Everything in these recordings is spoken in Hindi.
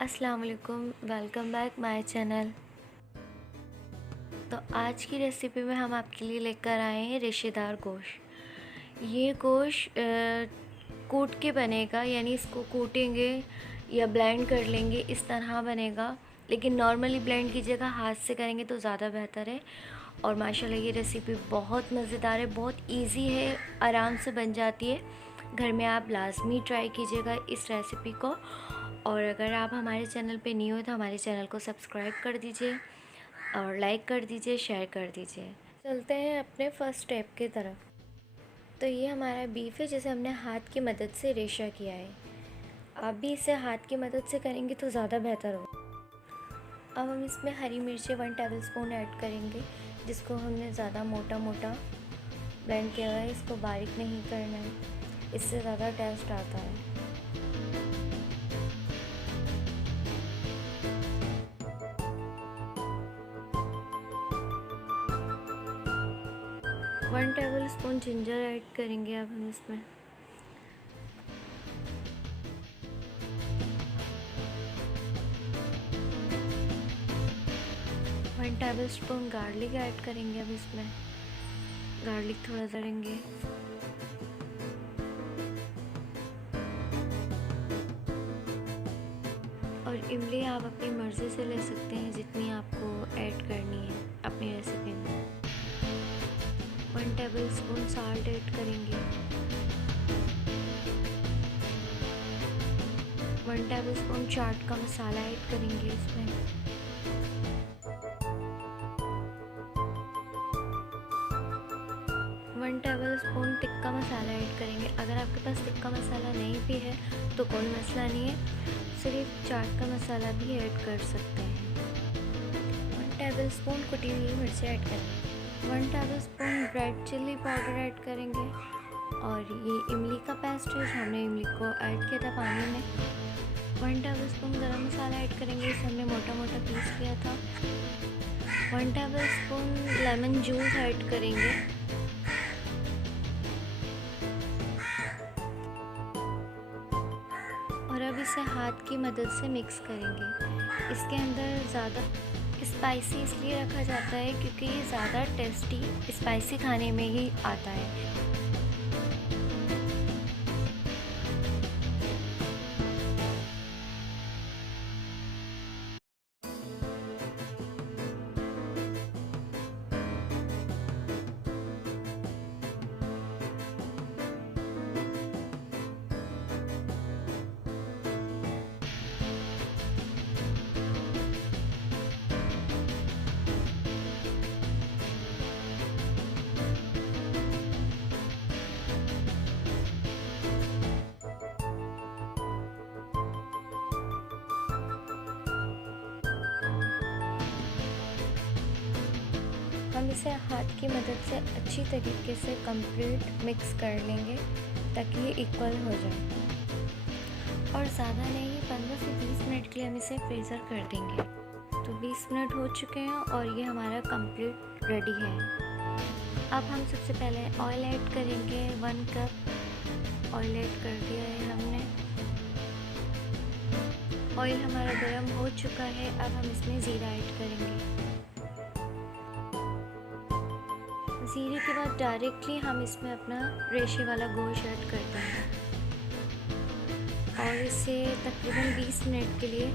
अस्सलाम वालेकुम, वेलकम बैक माय चैनल। तो आज की रेसिपी में हम आपके लिए लेकर आए हैं रेशेदार गोश्त। ये गोश्त कूट के बनेगा, यानी इसको कूटेंगे या ब्लेंड कर लेंगे, इस तरह बनेगा। लेकिन नॉर्मली ब्लेंड की जगह हाथ से करेंगे तो ज़्यादा बेहतर है। और माशाल्लाह ये रेसिपी बहुत मज़ेदार है, बहुत इजी है, आराम से बन जाती है। घर में आप लाजमी ट्राई कीजिएगा इस रेसिपी को। और अगर आप हमारे चैनल पे न्यू हो तो हमारे चैनल को सब्सक्राइब कर दीजिए और लाइक कर दीजिए, शेयर कर दीजिए। चलते हैं अपने फर्स्ट स्टेप की तरफ। तो ये हमारा बीफ है जिसे हमने हाथ की मदद से रेशा किया है। आप भी इसे हाथ की मदद से करेंगे तो ज़्यादा बेहतर हो। अब हम इसमें हरी मिर्ची 1 टेबलस्पून ऐड करेंगे, जिसको हमने ज़्यादा मोटा मोटा ब्लेंड किया हुआ है। इसको बारीक नहीं करना है, इससे ज़्यादा टेस्ट आता है। 1 टेबलस्पून जिंजर ऐड करेंगे अब हम इसमें। वन टेबलस्पून गार्लिक ऐड करेंगे अब इसमें। गार्लिक थोड़ा तलेंगे। और इमली आप अपनी मर्ज़ी से ले सकते हैं, जितनी आपको ऐड करनी है अपनी रेसिपी में। 1 टेबलस्पून साल्ट ऐड करेंगे। 1 टेबलस्पून चाट का मसाला ऐड करेंगे इसमें। 1 टेबलस्पून टिक्का मसाला ऐड करेंगे। अगर आपके पास टिक्का मसाला नहीं भी है तो कोई मसला नहीं है, सिर्फ चाट का मसाला भी ऐड कर सकते हैं। 1 टेबलस्पून कुटी हुई मिर्ची ऐड करेंगे। 1 tablespoon red chilli powder add करेंगे। और ये इमली का पेस्ट है, हमने इमली को ऐड किया था पानी में। 1 टेबलस्पून गरम मसाला ऐड करेंगे, इसे हमने मोटा मोटा पीस किया था। 1 टेबलस्पून लेमन जूस ऐड करेंगे। और अब इसे हाथ की मदद से मिक्स करेंगे। इसके अंदर ज़्यादा स्पाइसी इसलिए रखा जाता है क्योंकि ये ज़्यादा टेस्टी स्पाइसी खाने में ही आता है। हम इसे हाथ की मदद से अच्छी तरीके से कंप्लीट मिक्स कर लेंगे ताकि ये इक्वल हो जाए। और ज़्यादा नहीं, 15 से 20 मिनट के लिए हम इसे फ्रीज़र कर देंगे। तो 20 मिनट हो चुके हैं और ये हमारा कंप्लीट रेडी है। अब हम सबसे पहले ऑयल ऐड करेंगे। 1 कप ऑयल ऐड कर दिया है हमने। ऑयल हमारा गर्म हो चुका है। अब हम इसमें ज़ीरा ऐड करेंगे। ज़ीरे के बाद डायरेक्टली हम इसमें अपना रेशे वाला गोश्त ऐड करते हैं और इसे तकरीबन 20 मिनट के लिए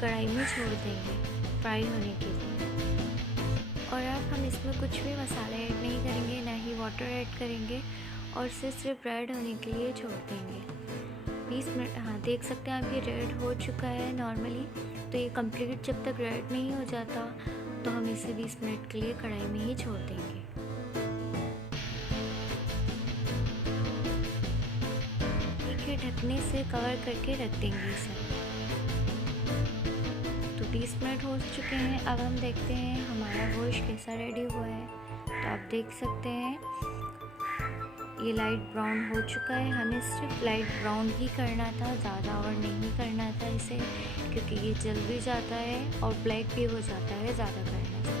कढ़ाई में छोड़ देंगे फ्राई होने के लिए। और अब हम इसमें कुछ भी मसाले ऐड नहीं करेंगे, ना ही वाटर ऐड करेंगे, और इसे सिर्फ रेड होने के लिए छोड़ देंगे 20 मिनट। हाँ, देख सकते हैं आप, ये रेड हो चुका है नॉर्मली। तो ये कंप्लीट जब तक रेड नहीं हो जाता तो हम इसे 20 मिनट के लिए कढ़ाई में ही छोड़ देंगे। ढकने से कवर करके रख देंगे इसे। तो 20 मिनट हो चुके हैं। अब हम देखते हैं हमारा गोश्त कैसा रेडी हुआ है। तो आप देख सकते हैं ये लाइट ब्राउन हो चुका है। हमें सिर्फ लाइट ब्राउन ही करना था, ज़्यादा और नहीं करना था इसे, क्योंकि ये जल भी जाता है और ब्लैक भी हो जाता है ज़्यादा करने से।